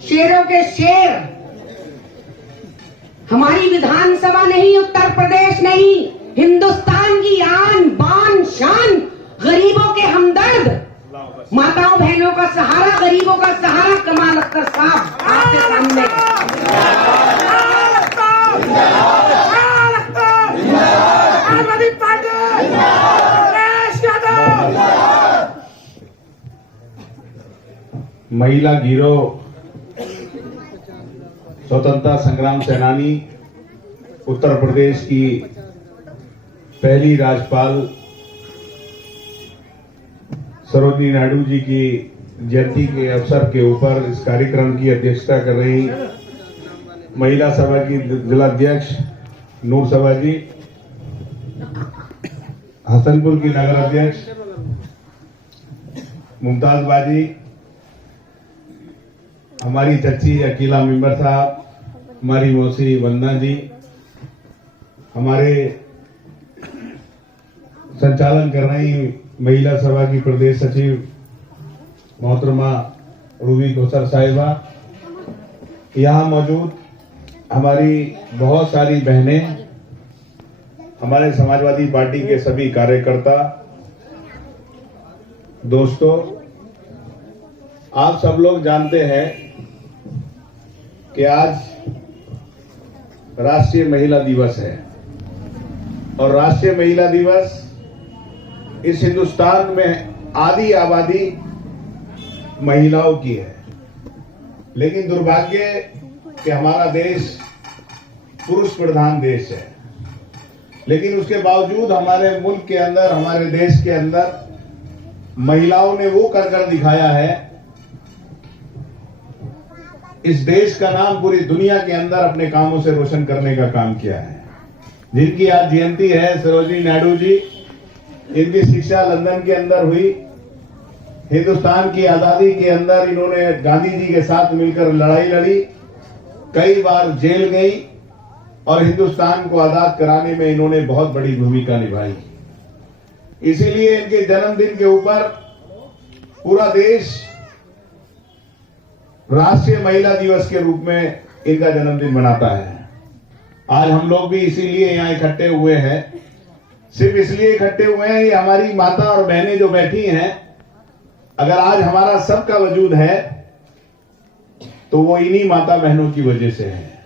शेरों के शेर, हमारी विधानसभा नहीं, उत्तर प्रदेश नहीं, हिंदुस्तान की आन बान शान, गरीबों के हमदर्द, माताओं बहनों का सहारा, गरीबों का सहारा कमाल अख्तर साहब आपके सामने। महिला गिरोह स्वतंत्रता संग्राम सेनानी, उत्तर प्रदेश की पहली राज्यपाल सरोजिनी नायडू जी की जयंती के अवसर के ऊपर इस कार्यक्रम की अध्यक्षता कर रही महिला सभा की जिला अध्यक्ष नूर सभा जी, हसनपुर की नगर अध्यक्ष मुमताज बाजी, हमारी चच्ची अकीला मेंबर साहब, हमारी मौसी वंदना जी, हमारे संचालन कर रही महिला सभा की प्रदेश सचिव मोहतरमा रूबी कौसर साहिबा, यहाँ मौजूद हमारी बहुत सारी बहनें, हमारे समाजवादी पार्टी के सभी कार्यकर्ता, दोस्तों, आप सब लोग जानते हैं कि आज राष्ट्रीय महिला दिवस है और राष्ट्रीय महिला दिवस इस हिंदुस्तान में आधी आबादी महिलाओं की है, लेकिन दुर्भाग्य कि हमारा देश पुरुष प्रधान देश है, लेकिन उसके बावजूद हमारे मुल्क के अंदर, हमारे देश के अंदर महिलाओं ने वो कर दिखाया है। इस देश का नाम पूरी दुनिया के अंदर अपने कामों से रोशन करने का काम किया है। जिनकी आज जयंती है, सरोजिनी नायडू जी, इनकी शिक्षा लंदन के अंदर हुई। हिंदुस्तान की आजादी के अंदर इन्होंने गांधी जी के साथ मिलकर लड़ाई लड़ी, कई बार जेल गई और हिंदुस्तान को आजाद कराने में इन्होंने बहुत बड़ी भूमिका निभाई। इसीलिए इनके जन्मदिन के ऊपर पूरा देश राष्ट्रीय महिला दिवस के रूप में इनका जन्मदिन मनाता है। आज हम लोग भी इसीलिए यहाँ इकट्ठे हुए हैं, सिर्फ इसलिए इकट्ठे हुए हैं, ये हमारी माता और बहनें जो बैठी हैं, अगर आज हमारा सबका वजूद है तो वो इन्हीं माता बहनों की वजह से है।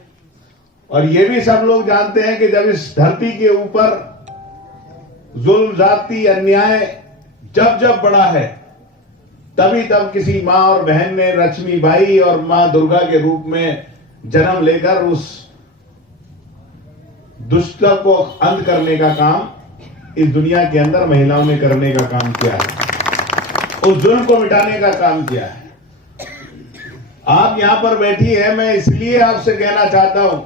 और ये भी सब लोग जानते हैं कि जब इस धरती के ऊपर जुल्म, जाति, अन्याय जब बढ़ा है, तभी तब किसी मां और बहन ने लक्ष्मीबाई और मां दुर्गा के रूप में जन्म लेकर उस दुष्ट को अंत करने का काम इस दुनिया के अंदर महिलाओं ने करने का काम किया है, उस जुल्म को मिटाने का काम किया है। आप यहां पर बैठी हैं, मैं इसलिए आपसे कहना चाहता हूं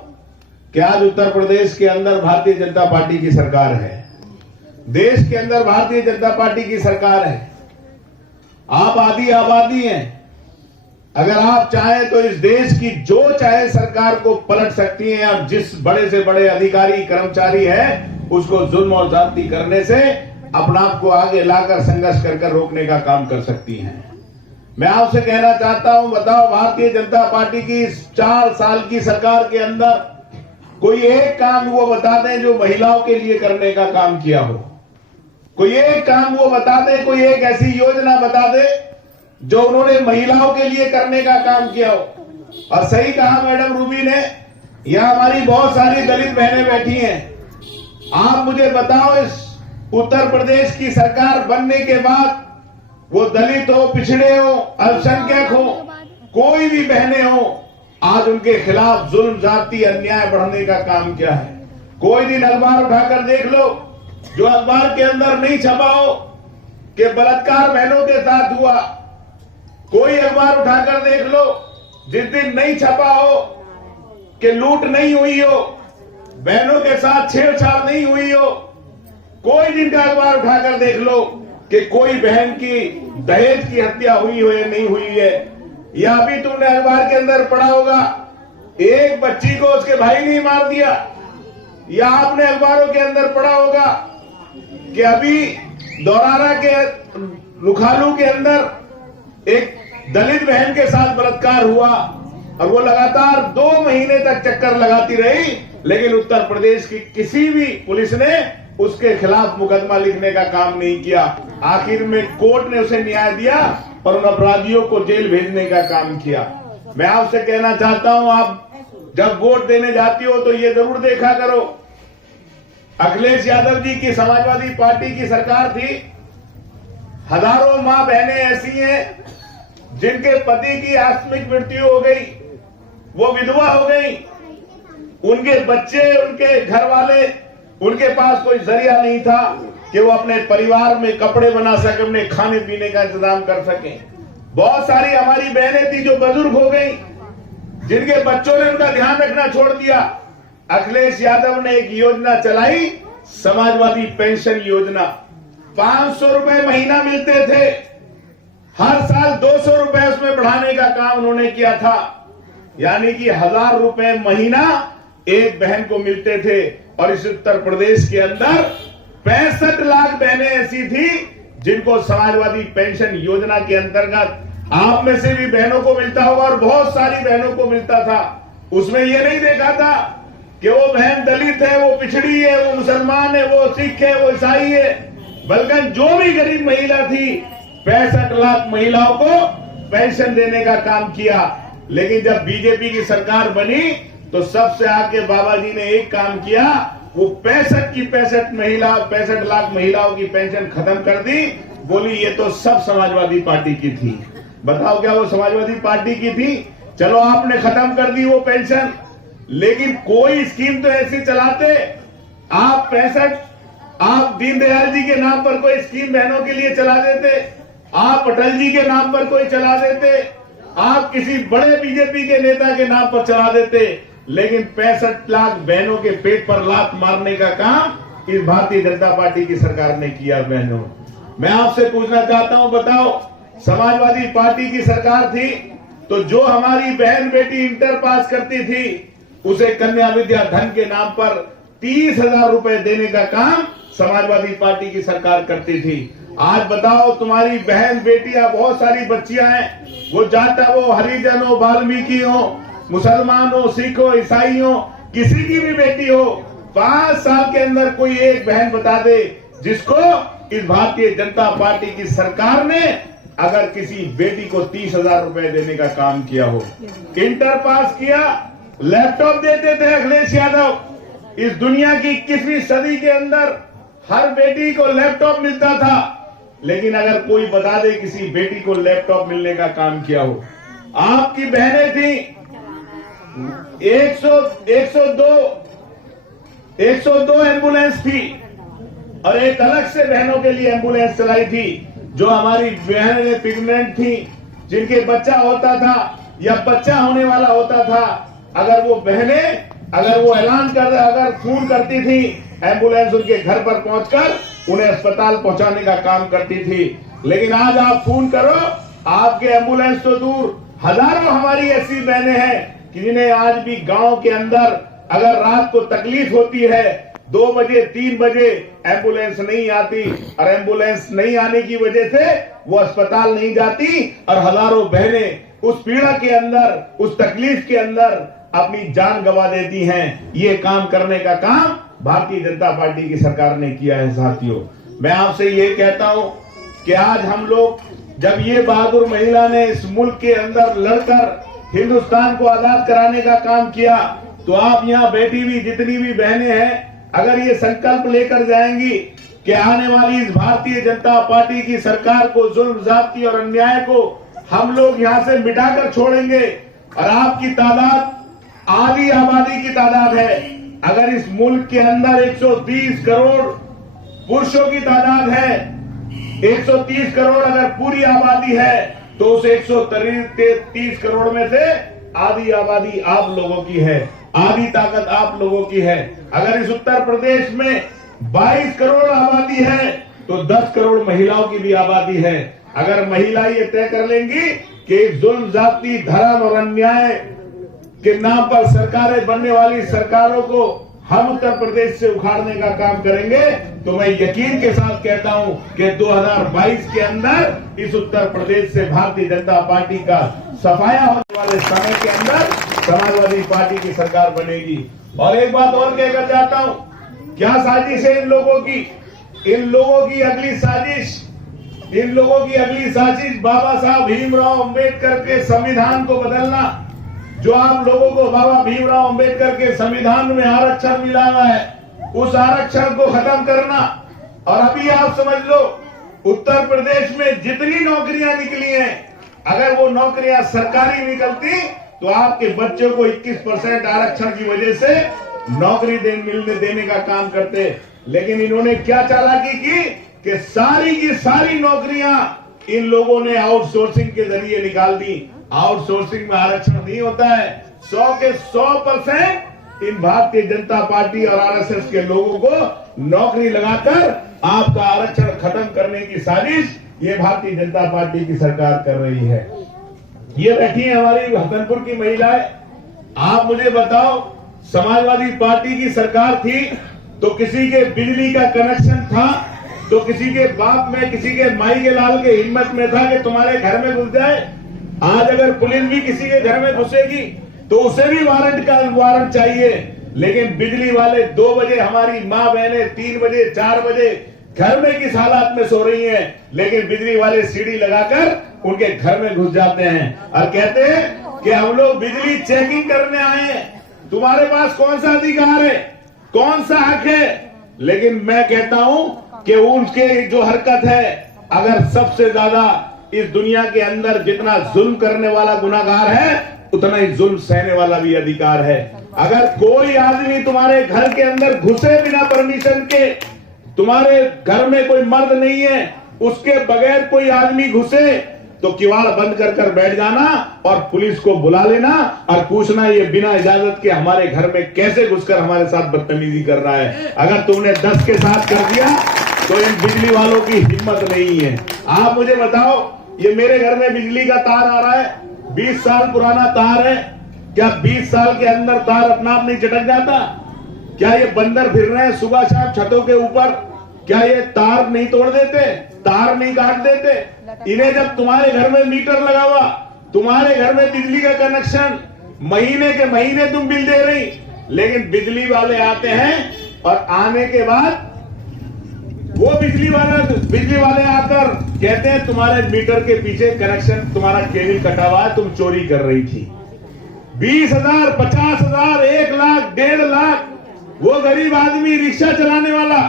कि आज उत्तर प्रदेश के अंदर भारतीय जनता पार्टी की सरकार है, देश के अंदर भारतीय जनता पार्टी की सरकार है। आप आधी आबादी हैं, अगर आप चाहें तो इस देश की जो चाहे सरकार को पलट सकती हैं। आप जिस बड़े से बड़े अधिकारी कर्मचारी है उसको जुल्म और जाति करने से अपना आप को आगे लाकर संघर्ष कर रोकने का काम कर सकती हैं। मैं आपसे कहना चाहता हूं, बताओ भारतीय जनता पार्टी की इस 4 साल की सरकार के अंदर कोई एक काम वो बता दें जो महिलाओं के लिए करने का काम किया हो। कोई एक काम वो बता दे, कोई एक ऐसी योजना बता दे जो उन्होंने महिलाओं के लिए करने का काम किया हो। और सही कहा मैडम रूबी ने, यहां हमारी बहुत सारी दलित बहनें बैठी हैं। आप मुझे बताओ, इस उत्तर प्रदेश की सरकार बनने के बाद वो दलित हो, पिछड़े हो, अल्पसंख्यक हो, कोई भी बहनें हो, आज उनके खिलाफ जुल्म, जाति, अन्याय बढ़ने का काम किया है। कोई दिन अखबार उठाकर देख लो, जो अखबार के अंदर नहीं छपा हो कि बलात्कार बहनों के साथ हुआ। कोई अखबार उठाकर देख लो जिस दिन नहीं छपा हो कि लूट नहीं हुई हो, बहनों के साथ छेड़छाड़ नहीं हुई हो। कोई दिन का अखबार उठाकर देख लो कि कोई बहन की दहेज की हत्या हुई हो या नहीं हुई है। या अभी तुमने अखबार के अंदर पढ़ा होगा, एक बच्ची को उसके भाई ने मार दिया। या आपने अखबारों के अंदर पढ़ा होगा कि अभी दौरारा के लुखालू के अंदर एक दलित बहन के साथ बलात्कार हुआ। और वो लगातार 2 महीने तक चक्कर लगाती रही, लेकिन उत्तर प्रदेश की किसी भी पुलिस ने उसके खिलाफ मुकदमा लिखने का काम नहीं किया। आखिर में कोर्ट ने उसे न्याय दिया और उन अपराधियों को जेल भेजने का काम किया। मैं आपसे कहना चाहता हूं, आप जब वोट देने जाती हो तो ये जरूर देखा करो, अखिलेश यादव जी की समाजवादी पार्टी की सरकार थी, हजारों मां बहनें ऐसी हैं जिनके पति की आकस्मिक मृत्यु हो गई, वो विधवा हो गई, उनके बच्चे, उनके घर वाले, उनके पास कोई जरिया नहीं था कि वो अपने परिवार में कपड़े बना सके, अपने खाने पीने का इंतजाम कर सके। बहुत सारी हमारी बहनें थी जो बुजुर्ग हो गई, जिनके बच्चों ने उनका ध्यान रखना छोड़ दिया। अखिलेश यादव ने एक योजना चलाई, समाजवादी पेंशन योजना। 500 रुपए महीना मिलते थे, हर साल 200 रुपए उसमें बढ़ाने का काम उन्होंने किया था, यानी कि 1000 रुपए महीना एक बहन को मिलते थे। और इस उत्तर प्रदेश के अंदर 65 लाख बहनें ऐसी थी जिनको समाजवादी पेंशन योजना के अंतर्गत, आप में से भी बहनों को मिलता होगा और बहुत सारी बहनों को मिलता था। उसमें यह नहीं देखा था कि वो बहन दलित है, वो पिछड़ी है, वो मुसलमान है, वो सिख है, वो ईसाई है, बल्कि जो भी गरीब महिला थी 65 लाख महिलाओं को पेंशन देने का काम किया। लेकिन जब बीजेपी की सरकार बनी तो सबसे आगे बाबा जी ने एक काम किया, वो 65 लाख महिलाओं की पेंशन खत्म कर दी। बोली ये तो सब समाजवादी पार्टी की थी। बताओ क्या वो समाजवादी पार्टी की थी? चलो आपने खत्म कर दी वो पेंशन, लेकिन कोई स्कीम तो ऐसी चलाते। आप 65, आप दीनदयाल जी के नाम पर कोई स्कीम बहनों के लिए चला देते, आप अटल जी के नाम पर कोई चला देते, आप किसी बड़े बीजेपी के नेता के नाम पर चला देते, लेकिन 65 लाख बहनों के पेट पर लात मारने का काम इस भारतीय जनता पार्टी की सरकार ने किया। बहनों, मैं आपसे पूछना चाहता हूं, बताओ समाजवादी पार्टी की सरकार थी तो जो हमारी बहन बेटी इंटर पास करती थी उसे कन्या विद्या धन के नाम पर 30,000 रुपए देने का काम समाजवादी पार्टी की सरकार करती थी। आज बताओ तुम्हारी बहन बेटियां, बहुत सारी बच्चियां हैं, वो जाता वो हरिजन हो, वाल्मीकि हो, मुसलमान हो, सिख हो, ईसाई हो, किसी की भी बेटी हो, 5 साल के अंदर कोई एक बहन बता दे जिसको इस भारतीय जनता पार्टी की सरकार ने अगर किसी बेटी को 30,000 रुपए देने का काम किया हो। इंटर पास किया, लैपटॉप देते थे अखिलेश यादव। इस दुनिया की 21वीं सदी के अंदर हर बेटी को लैपटॉप मिलता था, लेकिन अगर कोई बता दे किसी बेटी को लैपटॉप मिलने का काम किया हो। आपकी बहनें थी 102 एम्बुलेंस थी और एक अलग से बहनों के लिए एम्बुलेंस चलाई थी। जो हमारी बहनें प्रेग्नेंट थी, जिनके बच्चा होता था या बच्चा होने वाला होता था, अगर वो बहनें अगर वो ऐलान कर अगर फोन करती थी, एम्बुलेंस उनके घर पर पहुंचकर उन्हें अस्पताल पहुंचाने का काम करती थी। लेकिन आज आप फोन करो, आपके एम्बुलेंस तो दूर, हजारों हमारी ऐसी बहनें हैं कि जिन्हें आज भी गांव के अंदर अगर रात को तकलीफ होती है, 2 बजे 3 बजे एम्बुलेंस नहीं आती और एम्बुलेंस नहीं आने की वजह से वो अस्पताल नहीं जाती और हजारों बहनें उस पीड़ा के अंदर, उस तकलीफ के अंदर अपनी जान गंवा देती हैं। ये काम करने का काम भारतीय जनता पार्टी की सरकार ने किया है। साथियों, मैं आपसे ये कहता हूं कि आज हम लोग, जब ये बहादुर महिला ने इस मुल्क के अंदर लड़कर हिंदुस्तान को आजाद कराने का काम किया, तो आप यहाँ बैठी हुई जितनी भी बहनें हैं, अगर ये संकल्प लेकर जाएंगी कि आने वाली इस भारतीय जनता पार्टी की सरकार को, जुल्म ज्यादती और अन्याय को हम लोग यहाँ से मिटाकर छोड़ेंगे। और आपकी तादाद आधी आबादी की तादाद है। अगर इस मुल्क के अंदर 130 करोड़ पुरुषों की तादाद है, 130 करोड़ अगर पूरी आबादी है, तो उस 130 करोड़ में से आधी आबादी आप लोगों की है, आधी ताकत आप लोगों की है। अगर इस उत्तर प्रदेश में 22 करोड़ आबादी है तो 10 करोड़ महिलाओं की भी आबादी है। अगर महिला ये तय कर लेंगी कि जुल्म जाति, धर्म और अन्याय के नाम पर सरकारें बनने वाली सरकारों को हम उत्तर प्रदेश से उखाड़ने का काम करेंगे, तो मैं यकीन के साथ कहता हूं कि 2022 के अंदर इस उत्तर प्रदेश से भारतीय जनता पार्टी का सफाया होने वाले समय के अंदर समाजवादी पार्टी की सरकार बनेगी। और एक बात और कहकर जाता हूं, क्या साजिश है इन लोगों की? इन लोगों की अगली साजिश बाबा साहब भीमराव अंबेडकर के संविधान को बदलना। जो आप लोगों को बाबा भीमराव अंबेडकर के संविधान में आरक्षण मिला हुआ है, उस आरक्षण को खत्म करना। और अभी आप समझ लो, उत्तर प्रदेश में जितनी नौकरियां निकली हैं, अगर वो नौकरियां सरकारी निकलती तो आपके बच्चों को 21% आरक्षण की वजह से नौकरी देने का काम करते। लेकिन इन्होंने क्या चालाकी की कि सारी की सारी नौकरियां इन लोगों ने आउटसोर्सिंग के जरिए निकाल दी। आउटसोर्सिंग में आरक्षण नहीं होता है। 100 के 100% इन भारतीय जनता पार्टी और आरएसएस के लोगों को नौकरी लगाकर आपका आरक्षण खत्म करने की साजिश ये भारतीय जनता पार्टी की सरकार कर रही है। ये बैठी है हमारी हसनपुर की महिलाएं। आप मुझे बताओ, समाजवादी पार्टी की सरकार थी तो किसी के बिजली का कनेक्शन था तो किसी के बाप में, किसी के माई के लाल के हिम्मत में था कि तुम्हारे घर में घुस जाए। आज अगर पुलिस भी किसी के घर में घुसेगी तो उसे भी वारंट चाहिए। लेकिन बिजली वाले 2 बजे हमारी माँ बहनें 3 बजे 4 बजे घर में किस हालात में सो रही हैं, लेकिन बिजली वाले सीढ़ी लगाकर उनके घर में घुस जाते हैं और कहते हैं कि हम लोग बिजली चेकिंग करने आए हैं। तुम्हारे पास कौन सा अधिकार है, कौन सा हक है? लेकिन मैं कहता हूं कि उनके जो हरकत है, अगर सबसे ज्यादा इस दुनिया के अंदर जितना जुल्म करने वाला गुनाहगार है, उतना ही जुल्म सहने वाला भी अधिकार है। अगर कोई आदमी तुम्हारे घर के अंदर घुसे बिना परमिशन के, तुम्हारे घर में कोई मर्द नहीं है, उसके बगैर कोई आदमी घुसे तो किवाड़ बंद कर बैठ जाना और पुलिस को बुला लेना और पूछना ये बिना इजाजत के हमारे घर में कैसे घुसकर हमारे साथ बदतमीजी कर रहा है। अगर तुमने 10 के साथ कर दिया तो इन बिजली वालों की हिम्मत नहीं है। आप मुझे बताओ, ये मेरे घर में बिजली का तार आ रहा है, 20 साल पुराना तार है। क्या 20 साल के अंदर तार अपना आप नहीं चटक जाता? क्या ये बंदर फिर रहे हैं सुबह शाम छतों के ऊपर? क्या ये तार नहीं तोड़ देते, तार नहीं काट देते? इन्हें जब तुम्हारे घर में मीटर लगा हुआ, तुम्हारे घर में बिजली का कनेक्शन, महीने के महीने तुम बिल दे रही, लेकिन बिजली वाले आते हैं और आने के बाद वो बिजली वाले आकर कहते हैं तुम्हारे मीटर के पीछे कनेक्शन, तुम्हारा केबल कटा हुआ है, तुम चोरी कर रही थी। 20,000, 50,000, 1 लाख, 1.5 लाख वो गरीब आदमी रिक्शा चलाने वाला,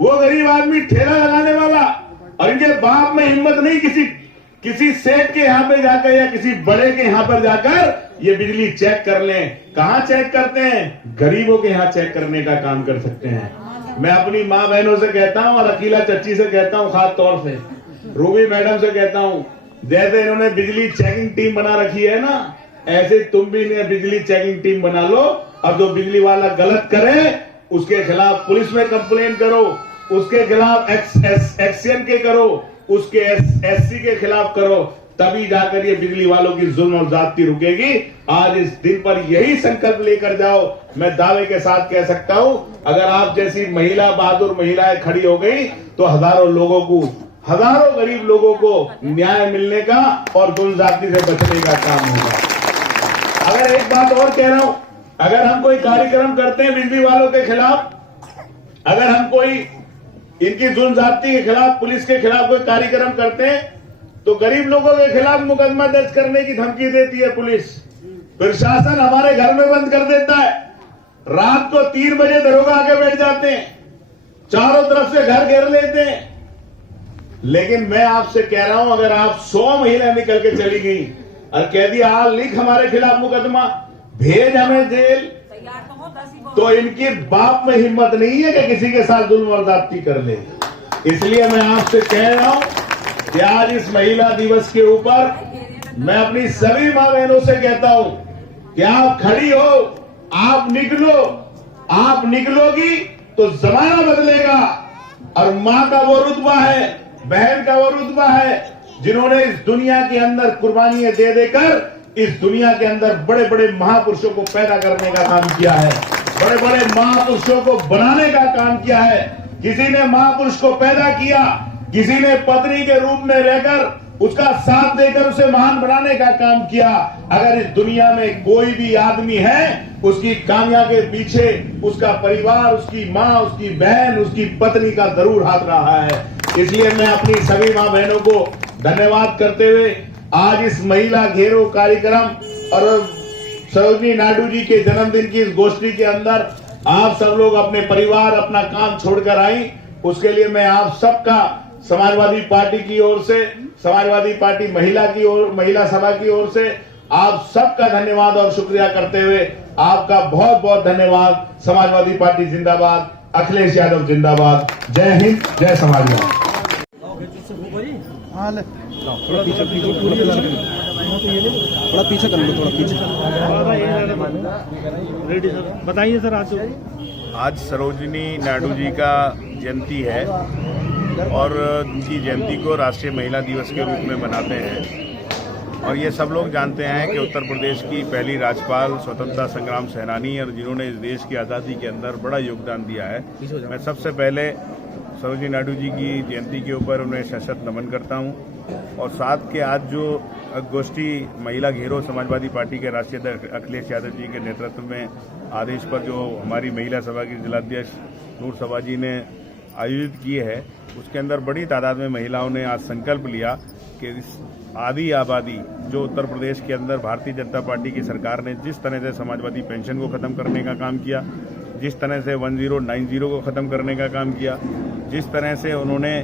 वो गरीब आदमी ठेला लगाने वाला, और इनके बाप में हिम्मत नहीं किसी सेठ के यहाँ पे जाकर या किसी बड़े के यहाँ पर जाकर ये बिजली चेक कर लें। कहाँ चेक करते हैं? गरीबों के यहाँ चेक करने का काम कर सकते हैं। मैं अपनी माँ बहनों से कहता हूँ और अकीला चच्ची से कहता हूँ, खास तौर से रूबी मैडम से कहता हूँ, जैसे इन्होंने बिजली चेकिंग टीम बना रखी है ना, ऐसे तुम भी इन्हें बिजली चेकिंग टीम बना लो और जो बिजली वाला गलत करे उसके खिलाफ पुलिस में कंप्लेन करो, उसके खिलाफ एक्शन के करो, उसके एससी के खिलाफ करो, तभी जाकर ये बिजली वालों की जुल्म और जाति रुकेगी। आज इस दिन पर यही संकल्प लेकर जाओ। मैं दावे के साथ कह सकता हूं, अगर आप जैसी महिला, बहादुर महिलाएं खड़ी हो गई तो हजारों लोगों को, हजारों गरीब लोगों को न्याय मिलने का और जुल्म जाति से बचने का काम होगा। अगर एक बात और कह रहा हूं, अगर हम कोई कार्यक्रम करते हैं बिजली वालों के खिलाफ, अगर हम कोई इनकी जुल्म जाति के खिलाफ, पुलिस के खिलाफ कोई कार्यक्रम करते हैं तो गरीब लोगों के खिलाफ मुकदमा दर्ज करने की धमकी देती है पुलिस। प्रशासन हमारे घर में बंद कर देता है। रात को 3 बजे दरोगा आके बैठ जाते हैं, चारों तरफ से घर घेर लेते हैं। लेकिन मैं आपसे कह रहा हूं, अगर आप 100 महिला निकल के चली गई और कह दिया हाल लिख हमारे खिलाफ मुकदमा, भेज हमें जेल, तो इनकी बाप में हिम्मत नहीं है कि किसी के साथ जुल्म और ज्यादती कर ले। इसलिए मैं आपसे कह रहा हूं कि आज इस महिला दिवस के ऊपर मैं अपनी सभी मां बहनों से कहता हूं कि आप खड़ी हो, आप निकलो, आप निकलोगी तो जमाना बदलेगा। और मां का वो रुतबा है, बहन का वो रुतबा है, जिन्होंने इस दुनिया के अंदर कुर्बानियां दे देकर इस दुनिया के अंदर बड़े बड़े महापुरुषों को पैदा करने का काम किया है, बड़े बड़े महापुरुषों को बनाने का काम किया है। किसी ने महापुरुष को पैदा किया, किसी ने पत्नी के रूप में रहकर उसका साथ देकर उसे महान बनाने का काम किया। अगर इस दुनिया में कोई भी आदमी है, उसकी कामयाबी के पीछे उसका परिवार, उसकी माँ, उसकी बहन, उसकी पत्नी का जरूर हाथ रहा है। इसलिए मैं अपनी सभी माँ बहनों को धन्यवाद करते हुए आज इस महिला घेरो कार्यक्रम और सरोजिनी नायडू जी के जन्मदिन की इस गोष्ठी के अंदर आप सब लोग अपने परिवार, अपना काम छोड़कर आई, उसके लिए मैं आप सबका समाजवादी पार्टी की ओर से, समाजवादी पार्टी महिला सभा की ओर से आप सबका धन्यवाद और शुक्रिया करते हुए आपका बहुत बहुत धन्यवाद। समाजवादी पार्टी जिंदाबाद, अखिलेश यादव जिंदाबाद। जय हिंद, जय समाजवाद। थोड़ा पीछे कर लो, थोड़ा पीछे। रेडी सर, बताइए सर। आज सरोजिनी नायडू जी का जयंती है और उनकी जयंती को राष्ट्रीय महिला दिवस के रूप में मनाते हैं। और ये सब लोग जानते हैं कि उत्तर प्रदेश की पहली राज्यपाल स्वतंत्रता संग्राम सेनानी और जिन्होंने इस देश की आज़ादी के अंदर बड़ा योगदान दिया है। मैं सबसे पहले सरोजिनी नायडू जी की जयंती के ऊपर उन्हें सशक्त नमन करता हूं। और साथ के आज जो गोष्ठी महिला घेरो समाजवादी पार्टी के राष्ट्रीय अध्यक्ष अखिलेश यादव जी के नेतृत्व में आदेश पर जो हमारी महिला सभा की जिलाध्यक्ष नूर सभा जी ने आयोजित की है, उसके अंदर बड़ी तादाद में महिलाओं ने आज संकल्प लिया कि इस आधी आबादी जो उत्तर प्रदेश के अंदर भारतीय जनता पार्टी की सरकार ने जिस तरह से समाजवादी पेंशन को ख़त्म करने का काम किया, जिस तरह से 1090 को ख़त्म करने का काम किया, जिस तरह से उन्होंने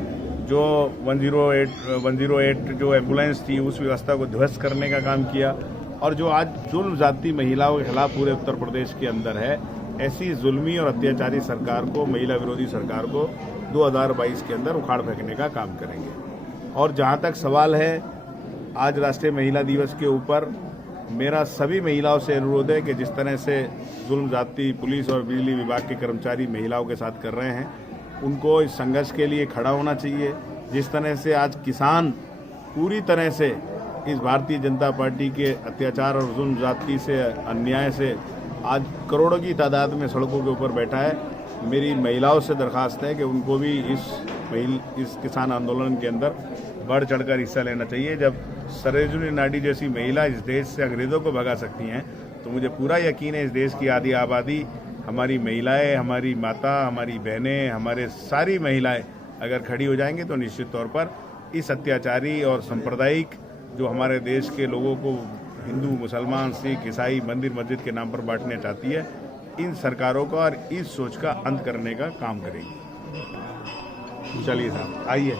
जो 108 जो एम्बुलेंस थी उस व्यवस्था को ध्वस्त करने का काम किया, और जो आज जुल्म जाती महिलाओं के खिलाफ पूरे उत्तर प्रदेश के अंदर है, ऐसी जुल्मी और अत्याचारी सरकार को, महिला विरोधी सरकार को 2022 के अंदर उखाड़ फेंकने का काम करेंगे। और जहां तक सवाल है आज राष्ट्रीय महिला दिवस के ऊपर, मेरा सभी महिलाओं से अनुरोध है कि जिस तरह से जुल्म जाती पुलिस और बिजली विभाग के कर्मचारी महिलाओं के साथ कर रहे हैं, उनको इस संघर्ष के लिए खड़ा होना चाहिए। जिस तरह से आज किसान पूरी तरह से इस भारतीय जनता पार्टी के अत्याचार और जुल्म जाती से, अन्याय से आज करोड़ों की तादाद में सड़कों के ऊपर बैठा है, मेरी महिलाओं से दरखास्त है कि उनको भी इस किसान आंदोलन के अंदर बढ़ चढ़कर हिस्सा लेना चाहिए। जब सरोजिनी नायडू जैसी महिला इस देश से अंग्रेजों को भगा सकती हैं, तो मुझे पूरा यकीन है इस देश की आधी आबादी, हमारी महिलाएं, हमारी माता, हमारी बहनें, हमारे सारी महिलाएं अगर खड़ी हो जाएंगी तो निश्चित तौर पर इस अत्याचारी और सांप्रदायिक जो हमारे देश के लोगों को हिंदू, मुसलमान, सिख, ईसाई, मंदिर मस्जिद के नाम पर बांटने चाहती है, इन सरकारों का और इस सोच का अंत करने का काम करेगी। चलिए साहब, आइए।